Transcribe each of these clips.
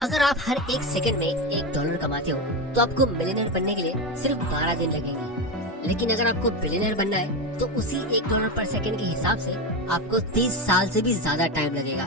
अगर आप हर एक सेकंड में $1 कमाते हो तो आपको मिलियनर बनने के लिए सिर्फ 12 दिन लगेंगे। लेकिन अगर आपको बिलियनर बनना है तो उसी $1 पर सेकंड के हिसाब से आपको 30 साल से भी ज्यादा टाइम लगेगा।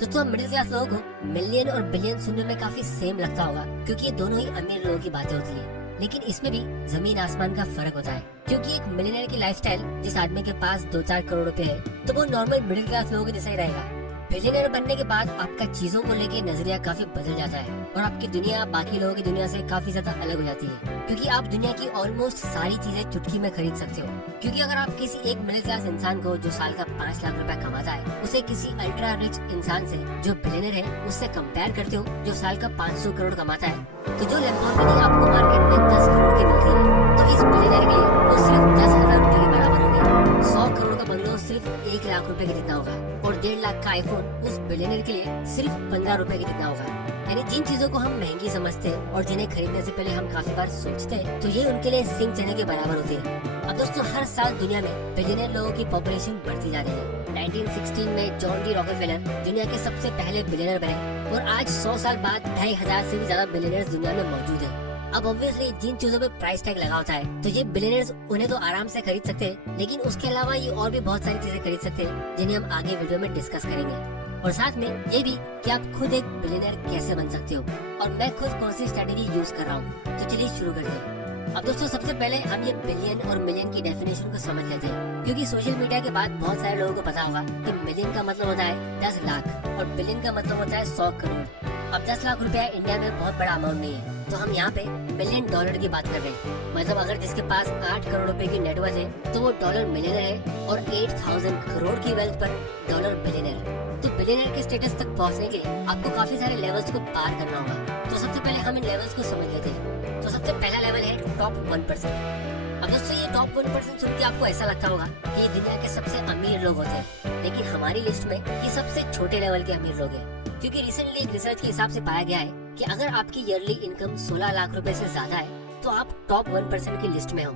दोस्तों, मिडिल क्लास लोगों को मिलियन और बिलियन सुनने में काफी सेम लगता होगा क्योंकि ये दोनों ही अमीर लोगों की बातें होती है। लेकिन इसमें भी जमीन आसमान का फर्क होता है, क्योंकि एक मिलियनर की लाइफस्टाइल जिस आदमी के पास 2-4 करोड़ रुपए है तो वो नॉर्मल मिडिल क्लास लोगों के जैसा ही रहेगा। बिलियनर बनने के बाद आपका चीजों को लेके नजरिया काफी बदल जाता है और आपकी दुनिया बाकी लोगों की दुनिया से काफी ज्यादा अलग हो जाती है, क्योंकि आप दुनिया की ऑलमोस्ट सारी चीजें चुटकी में खरीद सकते हो। क्योंकि अगर आप किसी एक मिडिल क्लास इंसान को जो साल का 5 लाख रुपए कमाता है उसे किसी अल्ट्रा रिच इंसान से जो बिलियनर है उससे कंपेयर करते हो जो साल का 500 करोड़ कमाता है, तो जो लैम्बोर्गिनी आपको मार्केट में 10 करोड़ की मिलती है तो इस बिलियनर के लिए वो सिर्फ 10,000 रुपए के बराबर होगी। 100 करोड़ का बंगलो सिर्फ 1 लाख रुपए के जितना होगा और 1.5 लाख का आईफोन उस बिलियनर के लिए सिर्फ 15 रुपए के जितना होगा। यानी जिन चीजों को हम महंगी समझते हैं और जिन्हें खरीदने से पहले हम काफी बार सोचते हैं तो ये उनके लिए सिंह चने के बराबर होते हैं। अब दोस्तों, हर साल दुनिया में बिलियनर लोगों की पॉपुलेशन बढ़ती जा रही है। 1916 में जॉन डी रॉकेफेलर दुनिया के सबसे पहले बिलियनर बने और आज 100 साल बाद 2,500 से भी ज्यादा बिलियनर्स दुनिया में मौजूद है। अब ऑब्वियसली जिन चीजों पे प्राइस टैग लगा होता है तो ये बिलियनर्स उन्हें तो आराम से खरीद सकते हैं, लेकिन उसके अलावा ये और भी बहुत सारी चीजें खरीद सकते हैं जिन्हें हम आगे वीडियो में डिस्कस करेंगे। और साथ में ये भी कि आप खुद एक बिलियनर कैसे बन सकते हो और मैं खुद कौन सी स्ट्रेटेजी यूज कर रहा हूँ। तो चलिए शुरू करते हैं। अब दोस्तों, सबसे पहले हम ये बिलियन और मिलियन की डेफिनेशन को समझ लेते हैं, क्योंकि सोशल मीडिया के बाद बहुत सारे लोगों को पता होगा कि मिलियन का मतलब होता है 10 लाख और बिलियन का मतलब होता है 100 करोड़। अब 10 लाख रुपया इंडिया में बहुत बड़ा अमाउंट नहीं है, तो हम यहाँ पे $1 की बात कर रहे हैं। मतलब अगर जिसके पास 8 करोड़ रुपए की नेटवर्थ है तो वो डॉलर मिलियनर है और 8,000 करोड़ की वेल्थ पर डॉलर बिलियनर। तो बिलियनर के स्टेटस तक पहुँचने के लिए आपको काफी सारे लेवल्स को पार करना होगा। तो सबसे पहले हम इन लेवल्स को समझ लेते हैं। तो सबसे पहला लेवल है टॉप 1%। अब दोस्तों, ये टॉप 1% सुन के आपको ऐसा लगता होगा कि ये दुनिया के सबसे अमीर लोग होते हैं, लेकिन हमारी लिस्ट में ये सबसे छोटे लेवल के अमीर लोग हैं। क्योंकि रिसेंटली एक रिसर्च के हिसाब से पाया गया है कि अगर आपकी ईयरली इनकम 16 लाख रुपए से ज्यादा है तो आप टॉप 1% की लिस्ट में हो।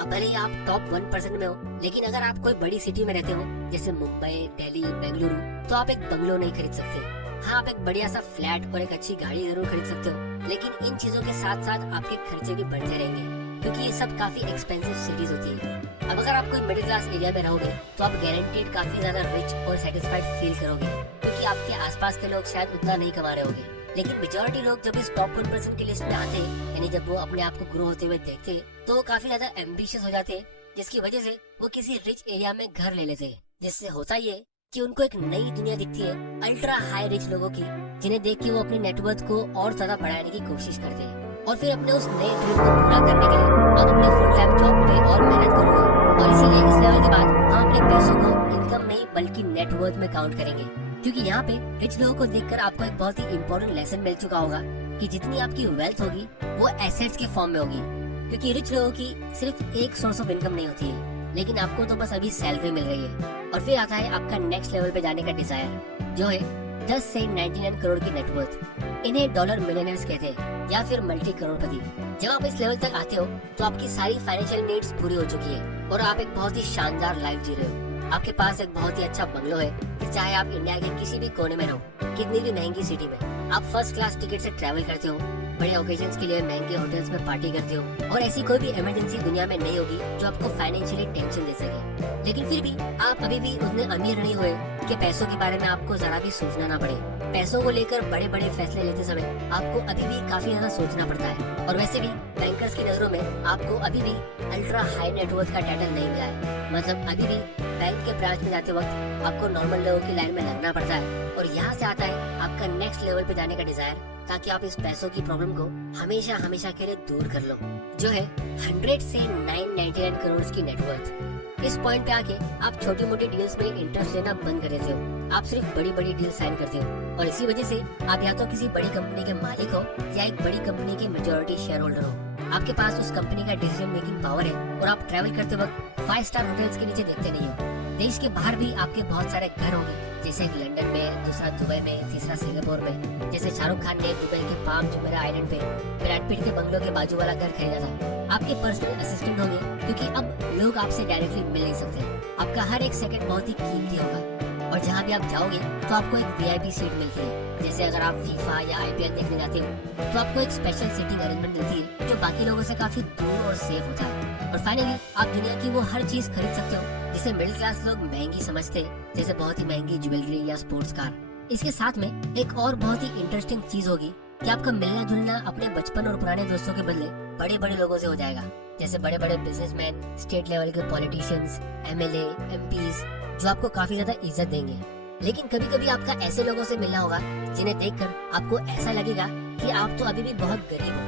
अब भले ही आप टॉप 1% में हो, लेकिन अगर आप कोई बड़ी सिटी में रहते हो जैसे मुंबई, दिल्ली, बेंगलुरु, तो आप एक बंगलो नहीं खरीद सकते। हाँ, आप एक बढ़िया सा फ्लैट और एक अच्छी गाड़ी जरूर खरीद सकते हो, लेकिन इन चीजों के साथ साथ आपके खर्चे भी बढ़ते रहेंगे, क्योंकि ये सब काफी एक्सपेंसिव सिटीज होती है। अब अगर आप कोई मिडिल क्लास एरिया में रहोगे तो आप गारंटीड काफी ज्यादा रिच और सेटिस्फाइड फील करोगे, क्योंकि आपके आसपास के लोग शायद उतना नहीं कमा रहे होंगे। लेकिन मेजॉरिटी लोग जब इस टॉप 1% की लिस्ट में आते हैं, यानी जब वो अपने आप को ग्रो होते हुए देखते हैं, तो वो काफी ज्यादा एम्बिशियस हो जाते हैं, जिसकी वजह से वो किसी रिच एरिया में घर ले लेते हैं। जिससे होता ये कि उनको एक नई दुनिया दिखती है अल्ट्रा हाई रिच लोगों की, जिन्हें देख के वो अपनी नेटवर्थ को और ज्यादा बढ़ाने की कोशिश करते हैं। और फिर अपने उस नए ड्रीम को पूरा करने के लिए आप अपने फुल टाइम जॉब पे और मेहनत करोगे। और इसीलिए इस लेवल के बाद हम अपने पैसों को इनकम नहीं बल्कि नेटवर्थ में काउंट करेंगे, क्योंकि यहाँ पे रिच लोगों को देखकर आपको एक बहुत ही इम्पोर्टेंट लेसन मिल चुका होगा कि जितनी आपकी वेल्थ होगी वो एसेट्स के फॉर्म में होगी। क्योंकि रिच लोगों की सिर्फ एक सोर्स ऑफ इनकम नहीं होती है, लेकिन आपको तो बस अभी सैलरी मिल रही है। और फिर आता है आपका नेक्स्ट लेवल पे जाने का डिजायर, जो है 10 से 99 करोड़ की नेटवर्थ। इन्हें डॉलर मिलियनर्स कहते हैं या फिर मल्टी करोड़पति। जब आप इस लेवल तक आते हो तो आपकी सारी फाइनेंशियल नीड्स पूरी हो चुकी है और आप एक बहुत ही शानदार लाइफ जी रहे हो। आपके पास एक बहुत ही अच्छा बंगलो है, फिर चाहे आप इंडिया के किसी भी कोने में रहो, कितनी भी महंगी सिटी में। आप फर्स्ट क्लास टिकट से ट्रैवल करते हो, बड़े ओकेजन्स के लिए महंगे होटल्स में पार्टी करते हो, और ऐसी कोई भी इमरजेंसी दुनिया में नहीं होगी जो आपको फाइनेंशियली टेंशन दे सके। लेकिन फिर भी आप अभी भी उतने अमीर नहीं हुए कि पैसों के बारे में आपको जरा भी सोचना ना पड़े। पैसों को लेकर बड़े बड़े फैसले लेते समय आपको अभी भी काफी ज्यादा सोचना पड़ता है। और वैसे भी बैंकर्स की नजरों में आपको अभी भी अल्ट्रा हाई नेटवर्थ का टाइटल नहीं मिला है। मतलब अभी भी बैंक के ब्रांच में जाते वक्त आपको नॉर्मल लोगों की लाइन में लगना पड़ता है। और यहाँ से आता है आपका नेक्स्ट लेवल पे जाने का डिजायर, ताकि आप इस पैसों की प्रॉब्लम को हमेशा हमेशा के लिए दूर कर लो, जो है 100 से 999 करोड़ की नेटवर्थ। इस पॉइंट पे आके आप छोटी मोटी डील्स में इंटरेस्ट लेना बंद कर देते हो। आप सिर्फ बड़ी बड़ी डील साइन करते हो, और इसी वजह से आप या तो किसी बड़ी कंपनी के मालिक हो या एक बड़ी कंपनी के मेजोरिटी शेयर होल्डर हो। आपके पास उस कंपनी का डिसीजन मेकिंग पावर है और आप ट्रैवल करते वक्त 5 स्टार होटल्स के नीचे देखते नहीं हो। देश के बाहर भी आपके बहुत सारे घर होंगे, जैसे एक लंदन में, दूसरा दुबई में, तीसरा सिंगापुर में। जैसे शाहरुख खान ने दुबई के पाम जुमेरा आइलैंड पे ब्रैड पिट के बंगलों के बाजू वाला घर खरीदा था। आपके पर्सनल असिस्टेंट होंगे, क्योंकि अब लोग आपसे डायरेक्टली मिल नहीं सकते। आपका हर एक सेकंड बहुत ही कीमती होगा, और जहाँ भी आप जाओगे तो आपको एक VIP सीट मिलती है। जैसे अगर आप फीफा या आईपीएल देखने जाते हो तो आपको एक स्पेशल सीटिंग अरेंजमेंट मिलती है जो बाकी लोगों से काफी दूर और सेफ होता है। और फाइनली आप दुनिया की वो हर चीज खरीद सकते हो जिसे मिडिल क्लास लोग महंगी समझते हैं, जैसे बहुत ही महंगी ज्वेलरी या स्पोर्ट्स कार। इसके साथ में एक और बहुत ही इंटरेस्टिंग चीज होगी कि आपका मिलना जुलना अपने बचपन और पुराने दोस्तों के बदले बड़े बड़े लोगों से हो जाएगा, जैसे बड़े बड़े बिजनेसमैन, स्टेट लेवल के पॉलिटिशियंस, एमएलए, एमपीज, जो आपको काफी ज्यादा इज्जत देंगे। लेकिन कभी कभी आपका ऐसे लोगों से मिलना होगा जिन्हें देखकर आपको ऐसा लगेगा कि आप तो अभी भी बहुत गरीब हो,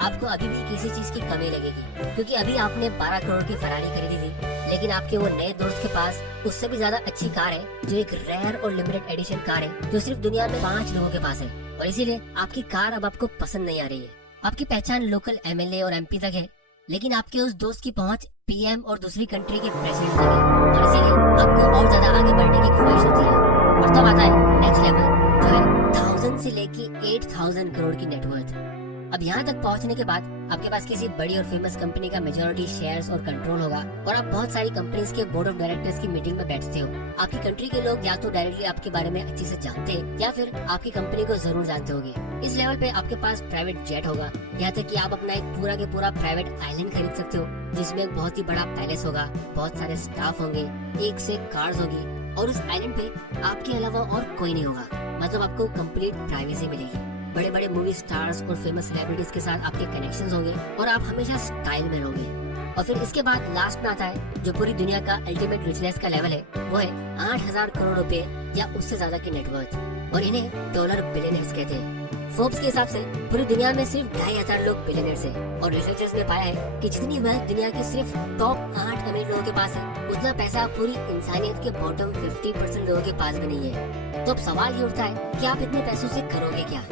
आपको अभी भी किसी चीज की कमी लगेगी, क्योंकि अभी आपने 12 करोड़ की फरारी खरीदी थी, लेकिन आपके वो नए दोस्त के पास उससे भी ज्यादा अच्छी कार है, जो एक रेयर और लिमिटेड एडिशन कार है जो सिर्फ दुनिया में 5 लोगों के पास है। और इसीलिए आपकी कार अब आपको पसंद नहीं आ रही है। आपकी पहचान लोकल एमएलए और एमपी तक है, लेकिन आपके उस दोस्त की पहुंच पीएम और दूसरी कंट्री के प्रेसिडेंट तक है, और इसीलिए आपको और ज्यादा आगे बढ़ने की ख्वाहिश होती है। और तब आता है नेक्स्ट लेवल, जो है 1000 से लेके 8000 करोड़ की नेटवर्थ। अब यहाँ तक पहुँचने के बाद आपके पास किसी बड़ी और फेमस कंपनी का मेजॉरिटी शेयर्स और कंट्रोल होगा, और आप बहुत सारी कंपनीज के बोर्ड ऑफ डायरेक्टर्स की मीटिंग में बैठते हो। आपकी कंट्री के लोग या तो डायरेक्टली आपके बारे में अच्छे से जानते हैं या फिर आपकी कंपनी को जरूर जानते होंगे। इस लेवल पे आपके पास प्राइवेट जेट होगा, यहाँ तक कि आप अपना एक पूरा के पूरा प्राइवेट आइलैंड खरीद सकते हो, जिसमें एक बहुत ही बड़ा पैलेस होगा, बहुत सारे स्टाफ होंगे, एक से एक कार्स होगी, और उस आइलैंड पे आपके अलावा और कोई नहीं होगा। मतलब आपको कंप्लीट प्राइवेसी मिलेगी। बड़े बड़े मूवी स्टार्स और फेमस सेलिब्रिटीज के साथ आपके कनेक्शंस होंगे और आप हमेशा स्टाइल में रहोगे। और फिर इसके बाद लास्ट में आता है जो पूरी दुनिया का अल्टीमेट रिचनेस का लेवल है, वो है 8000 करोड़ रुपए या उससे ज्यादा की नेटवर्थ, और इन्हें डॉलर बिलियनर्स कहते हैं। फोर्ब्स के हिसाब से पूरी दुनिया में सिर्फ 2500 लोग बिलियनर्स हैं, और रिसर्चर्स ने पाया है कि जितनी वेल्थ दुनिया के सिर्फ टॉप 8 अमीर लोगों के पास है, उतना पैसा पूरी इंसानियत के बॉटम 50% लोगों के पास भी नहीं है। तो अब सवाल ये उठता है कि आप इतने पैसों से करोगे क्या?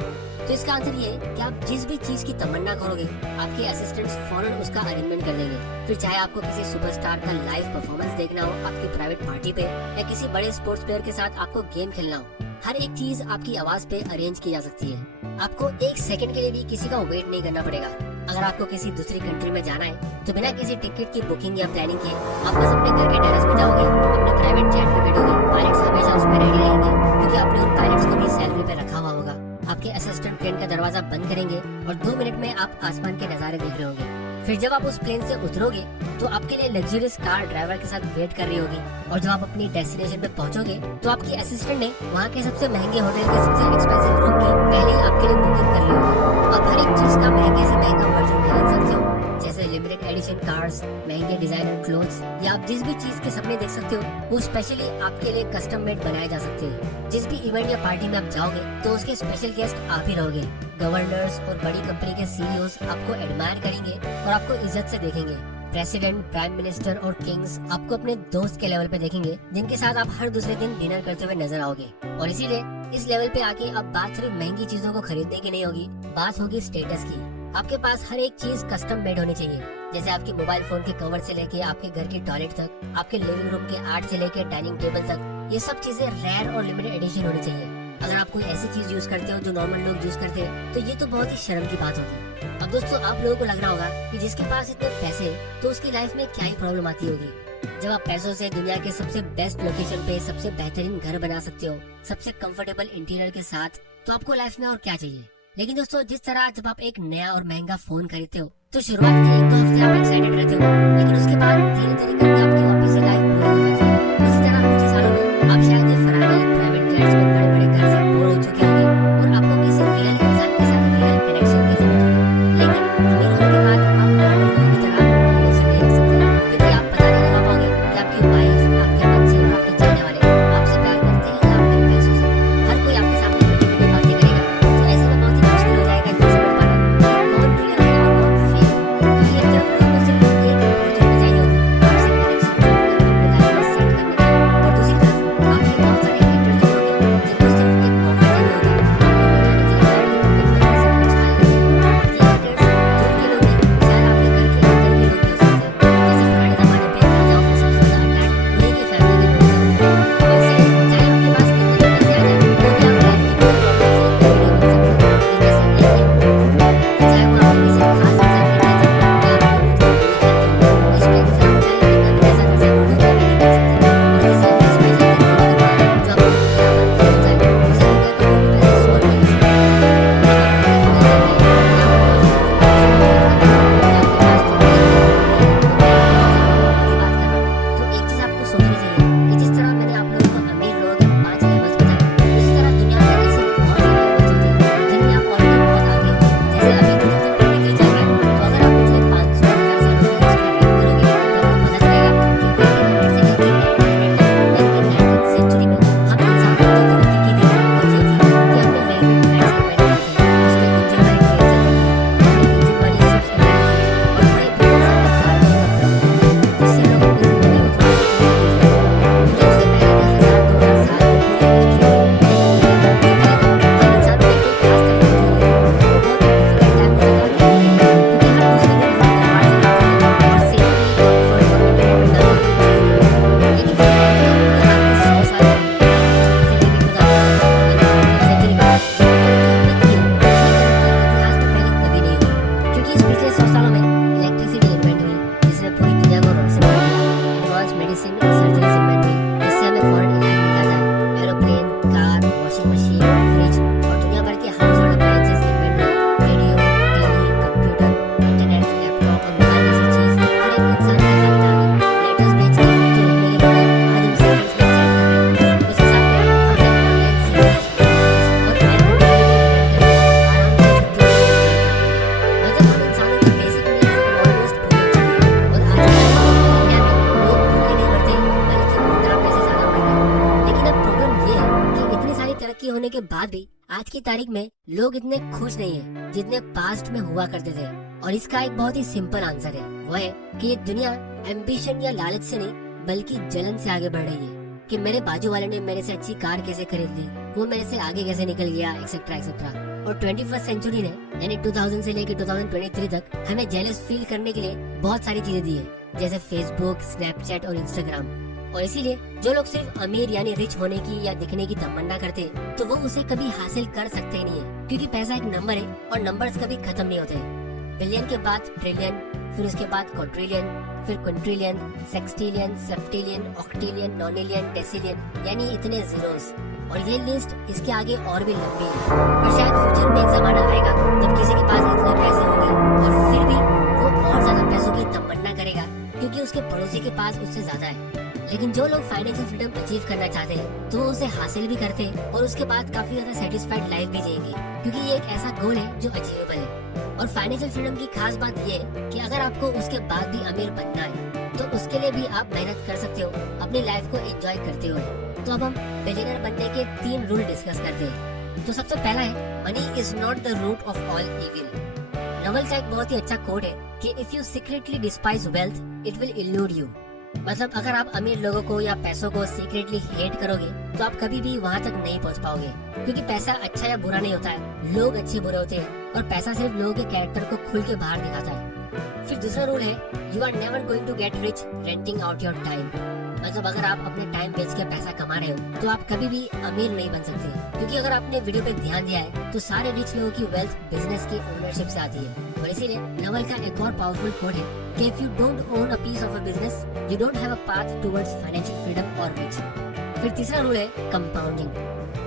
तो इसका आंसर ये है कि आप जिस भी चीज की तमन्ना करोगे, आपके असिस्टेंट्स फौरन उसका अरेंजमेंट कर लेंगे। फिर चाहे आपको किसी सुपरस्टार का लाइव परफॉर्मेंस देखना हो आपकी प्राइवेट पार्टी पे, या किसी बड़े स्पोर्ट्स प्लेयर के साथ आपको गेम खेलना हो, हर एक चीज आपकी आवाज पे अरेंज की जा सकती है। आपको 1 सेकंड के लिए भी किसी का वेट नहीं करना पड़ेगा। अगर आपको किसी दूसरी कंट्री में जाना है तो बिना किसी टिकट की बुकिंग या प्लानिंग किए आप बस अपने घर के टेरेस पे जाओगे, अपने प्राइवेट जेट पे बैठोगे, पायलट्स हमेशा उस पर रेडी रहेंगे, क्योंकि आपने उन पायलट्स को भी सैलरी पे रखा हुआ होगा। आपके असिस्टेंट प्लेन का दरवाजा बंद करेंगे और 2 मिनट में आप आसमान के नजारे देख रहे होंगे। फिर जब आप उस प्लेन से उतरोगे तो आपके लिए लग्जरियस कार ड्राइवर के साथ वेट कर रही होगी, और जब आप अपनी डेस्टिनेशन पे पहुंचोगे तो आपकी असिस्टेंट ने वहाँ के सबसे महंगे होटल के सबसे एक्सपेंसिव रूम की पहले ही आपके लिए बुकिंग कर ली होगी। आप हर एक चीज का महंगे से महंगा वर्जन खरीद सकते हो, जैसे लिमिटेड एडिशन कार्स, महंगे डिजाइनर क्लोथ्स, या आप जिस भी चीज के सपने देख सकते हो वो स्पेशली आपके लिए कस्टम मेड बनाए जा सकते हैं। जिस भी इवेंट या पार्टी में आप जाओगे तो उसके स्पेशल गेस्ट आप ही रहोगे। गवर्नर्स और बड़ी कंपनी के सीईओज आपको एडमायर करेंगे और आपको इज्जत से देखेंगे। प्रेसिडेंट, प्राइम मिनिस्टर और किंग्स आपको अपने दोस्त के लेवल पे देखेंगे, जिनके साथ आप हर दूसरे दिन डिनर करते हुए नजर आओगे। और इसीलिए इस लेवल पे आके अब बात सिर्फ महंगी चीजों को खरीदने की नहीं होगी, बात होगी स्टेटस की। आपके पास हर एक चीज कस्टम मेड होनी चाहिए, जैसे आपके मोबाइल फोन के कवर से लेके आपके घर की टॉयलेट तक, आपके लिविंग रूम के आर्ट से लेके डाइनिंग टेबल तक, ये सब चीजें रेयर और लिमिटेड एडिशन होनी चाहिए। अगर आप कोई ऐसी चीज यूज करते हो जो नॉर्मल लोग यूज करते हैं तो ये तो बहुत ही शर्म की बात होगी। अब दोस्तों आप लोगों को लग रहा होगा कि जिसके पास इतने पैसे तो उसकी लाइफ में क्या ही प्रॉब्लम आती होगी। जब आप पैसों से दुनिया के सबसे बेस्ट लोकेशन पे सबसे बेहतरीन घर बना सकते हो, सबसे कंफर्टेबल इंटीरियर के साथ, तो आपको लाइफ में और क्या चाहिए। लेकिन दोस्तों जिस तरह जब आप एक नया और महंगा फोन खरीदते हो तो शुरुआत के 1-2 हफ्ते आप एक्साइटेड रहते हो, लेकिन उसके बाद धीरे धीरे करके आपकी वापस से लाइफ पूरी हो जाती है। इसी तरह कुछ ही सालों में आप शायद ये फरारी, प्राइवेट जेट्स और बड़े बड़े घर से बोर हो चुके होंगे और आपको किसी रियल इंसान के साथ रियल कनेक्शन की जरूरत होगी। लेकिन अमीर होने के बाद आप नॉर्मल लोगों की तरह रिलेशन नहीं रख सकते, क्योंकि आप पता नहीं लगा पाओगे कि आपकी वाइफ, आपके बच्चे और आपके चाहने वाले आपसे प्यार करते हैं या आपके पैसों से। हर कोई आपके सामने मीठी मीठी बातें करेगा, तो ऐसे में बहुत ही मुश्किल हो जाएगा ये समझ पाना कि कौन रियल है और कौन फेक। क्योंकि एक तरफ लोगों को सिर्फ एक अपॉर्चुनिटी चाहिए होगी, आपसे कनेक्शन बाद भी आज की तारीख में लोग इतने खुश नहीं है जितने पास्ट में हुआ करते थे। और इसका एक बहुत ही सिंपल आंसर है, वो है कि ये दुनिया एम्बिशन या लालच से नहीं बल्कि जलन से आगे बढ़ रही है। कि मेरे बाजू वाले ने मेरे से अच्छी कार कैसे खरीद ली, वो मेरे से आगे कैसे निकल गया, एक्सेट्रा एक्सेट्रा। और 21st सेंचुरी ने यानी 2000 से लेकर 2023 तक हमें जेलस फील करने के लिए बहुत सारी चीजें दी है, जैसे फेसबुक, स्नैपचैट और इंस्टाग्राम। और इसीलिए जो लोग सिर्फ अमीर यानी रिच होने की या दिखने की तमन्ना करते हैं तो वो उसे कभी हासिल कर सकते ही नहीं है, क्योंकि पैसा एक नंबर है और नंबर्स कभी खत्म नहीं होते। बिलियन के बाद ट्रिलियन, फिर उसके बाद क्वाड्रिलियन, फिर क्विंट्रिलियन, सेक्सटिलियन, सेप्टिलियन, ऑक्टिलियन, नॉनिलियन, डेसिलियन, यानी इतने जीरोस। और ये लिस्ट इसके आगे और भी लंबी है। और शायद फ्यूचर में एक जमाना आएगा जब किसी के पास इतने पैसे होंगे और फिर भी वो और ज्यादा पैसों की तमन्ना करेगा क्योंकि उसके पड़ोसी के पास उससे ज्यादा है। लेकिन जो लोग फाइनेंशियल फ्रीडम अचीव करना चाहते हैं तो वो उसे हासिल भी करते हैं और उसके बाद काफी ज्यादा सेटिस्फाइड लाइफ भी जिएंगे, क्योंकि ये एक ऐसा गोल है जो अचीवेबल है। और फाइनेंशियल फ्रीडम की खास बात ये है कि अगर आपको उसके बाद भी अमीर बनना है तो उसके लिए भी आप मेहनत कर सकते हो अपनी लाइफ को एंजॉय करते हुए। तो अब हम बिलियनर बनने के 3 रूल डिस्कस करते हैं। तो सबसे पहला है, money is not the root of all evil. Naval का एक बहुत ही अच्छा कोड है कि if you secretly despise wealth it will elude you. मतलब अगर आप अमीर लोगों को या पैसों को सीक्रेटली हेट करोगे तो आप कभी भी वहाँ तक नहीं पहुँच पाओगे, क्योंकि पैसा अच्छा या बुरा नहीं होता है, लोग अच्छे बुरे होते हैं और पैसा सिर्फ लोगों के कैरेक्टर को खुल के बाहर दिखाता है। फिर दूसरा रूल है, you are never going to get rich renting out your time. मतलब अगर आप अपने टाइम बेच के पैसा कमा रहे हो तो आप कभी भी अमीर नहीं बन सकते, क्योंकि अगर आपने वीडियो पे ध्यान दिया है तो सारे रिच लोगों की वेल्थ बिजनेस की ओनरशिप से आती है। और इसीलिए नवल का एक और पावरफुल कोड है कि if you don't own a piece of a business you don't have a path towards financial freedom और रिच। फिर तीसरा रूल है कंपाउंडिंग।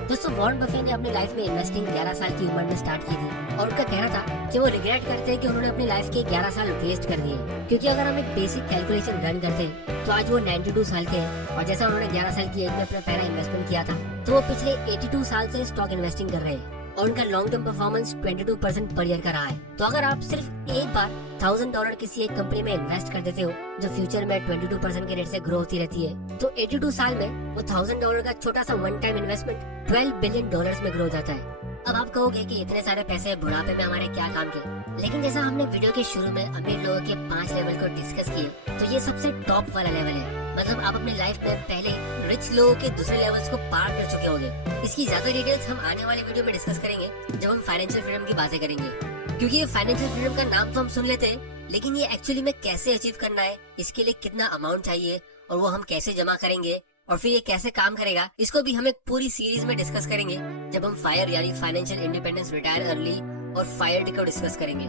दोस्तों वॉरेन बफेट ने अपनी लाइफ में इन्वेस्टिंग 11 साल की उम्र में स्टार्ट की थी और उनका कहना था कि वो रिग्रेट करते हैं कि उन्होंने अपनी लाइफ के 11 साल वेस्ट कर दिए, क्योंकि अगर हम एक बेसिक कैलकुलेशन रन करते हैं तो आज वो 92 साल के हैं और जैसा उन्होंने 11 साल की एज में अपना पहला इन्वेस्टमेंट किया था तो वो पिछले 82 साल से स्टॉक इन्वेस्टिंग कर रहे हैं और उनका long term performance 22% per year का रहा है। तो अगर आप सिर्फ एक बार $1000 किसी एक कंपनी में इन्वेस्ट कर देते हो जो फ्यूचर में 22% के रेट से ग्रो होती रहती है, तो 82 साल में वो $1000 का छोटा सा वन टाइम इन्वेस्टमेंट $12 बिलियन में ग्रो हो जाता है। अब आप कहोगे कि इतने सारे पैसे बुढ़ापे में हमारे क्या काम के, लेकिन जैसा हमने वीडियो के शुरू में अमीर लोगों के 5 लेवल को डिस्कस किए तो ये सबसे टॉप वाला लेवल है। मतलब आप अपने लाइफ में पहले रिच लोगों के दूसरे लेवल्स को पार कर चुके होंगे। इसकी ज्यादा डिटेल्स हम आने वाले वीडियो में डिस्कस करेंगे जब हम फाइनेंशियल फ्रीडम की बातें करेंगे, क्योंकि ये फाइनेंशियल फ्रीडम का नाम तो हम सुन लेते हैं, लेकिन ये एक्चुअली में कैसे अचीव करना है, इसके लिए कितना अमाउंट चाहिए और वो हम कैसे जमा करेंगे और फिर ये कैसे काम करेगा, इसको भी हम एक पूरी सीरीज में डिस्कस करेंगे जब हम फायर यानी फाइनेंशियल इंडिपेंडेंस, रिटायर अर्ली और फायर्ड को डिस्कस करेंगे।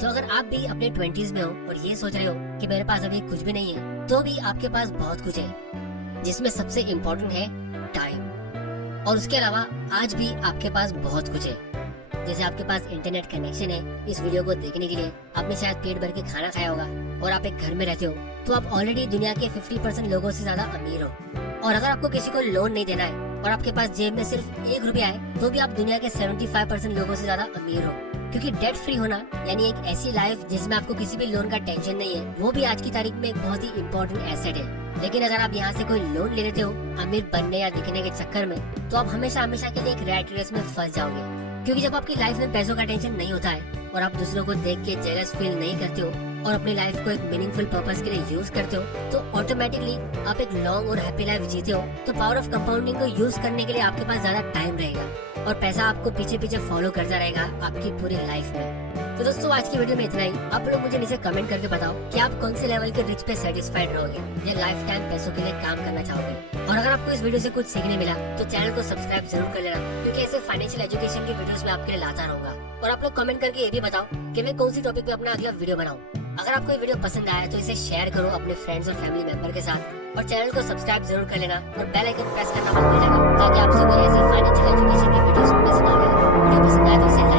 तो अगर आप भी अपने 20s में हो और ये सोच रहे हो कि मेरे पास अभी कुछ भी नहीं है, तो भी आपके पास बहुत कुछ है, जिसमें सबसे इम्पोर्टेंट है टाइम। और उसके अलावा आज भी आपके पास बहुत कुछ है, जैसे आपके पास इंटरनेट कनेक्शन है इस वीडियो को देखने के लिए, आपने शायद पेट भर के खाना खाया होगा और आप एक घर में रहते हो तो आप ऑलरेडी दुनिया के 50% लोगों से ज्यादा अमीर हो। और अगर आपको किसी को लोन नहीं देना है और आपके पास जेब में सिर्फ ₹1 है तो भी आप दुनिया के 75% लोगों से ज्यादा अमीर हो, क्योंकि डेट फ्री होना यानी एक ऐसी लाइफ जिसमें आपको किसी भी लोन का टेंशन नहीं है, वो भी आज की तारीख में एक बहुत ही इम्पोर्टेंट एसेट है। लेकिन अगर आप यहाँ से कोई लोन ले लेते हो अमीर बनने या दिखने के चक्कर में, तो आप हमेशा हमेशा के लिए एक रैट रेस में फंस जाओगे, क्योंकि जब आपकी लाइफ में पैसों का टेंशन नहीं होता है और आप दूसरों को देख के जेलस फील नहीं करते हो और अपनी लाइफ को एक मीनिंगफुल पर्पस के लिए यूज करते हो, तो ऑटोमेटिकली आप एक लॉन्ग और हैप्पी लाइफ जीते हो। तो पावर ऑफ कंपाउंडिंग को यूज करने के लिए आपके पास ज्यादा टाइम रहेगा और पैसा आपको पीछे पीछे फॉलो करता रहेगा आपकी पूरी लाइफ में। तो दोस्तों आज की वीडियो में इतना ही। आप लोग मुझे नीचे कमेंट करके बताओ कि आप कौन से लेवल के रिच पे सेटिस्फाइड रहोगे या लाइफ टाइम पैसों के लिए काम करना चाहोगे। और अगर आपको इस वीडियो से कुछ सीखने मिला तो चैनल को सब्सक्राइब जरूर कर लेना, क्योंकि ऐसे फाइनेंशियल एजुकेशन की वीडियोस में आपके लिए लाता रहूंगा। और आप लोग कमेंट करके ये भी बताओ कि मैं कौन सी टॉपिक पे अपना अगला वीडियो बनाऊं। अगर आपको ये वीडियो पसंद आया तो इसे शेयर करो अपने फ्रेंड्स और फैमिली मेंबर के साथ और चैनल को सब्सक्राइब जरूर कर लेना और बेल आइकन प्रेस करना मत भूलिएगा ताकि आपसे कोई ऐसी फाइनेंशियल एजुकेशन की वीडियोस मिस ना हो। वीडियो पसंद आए तो इसे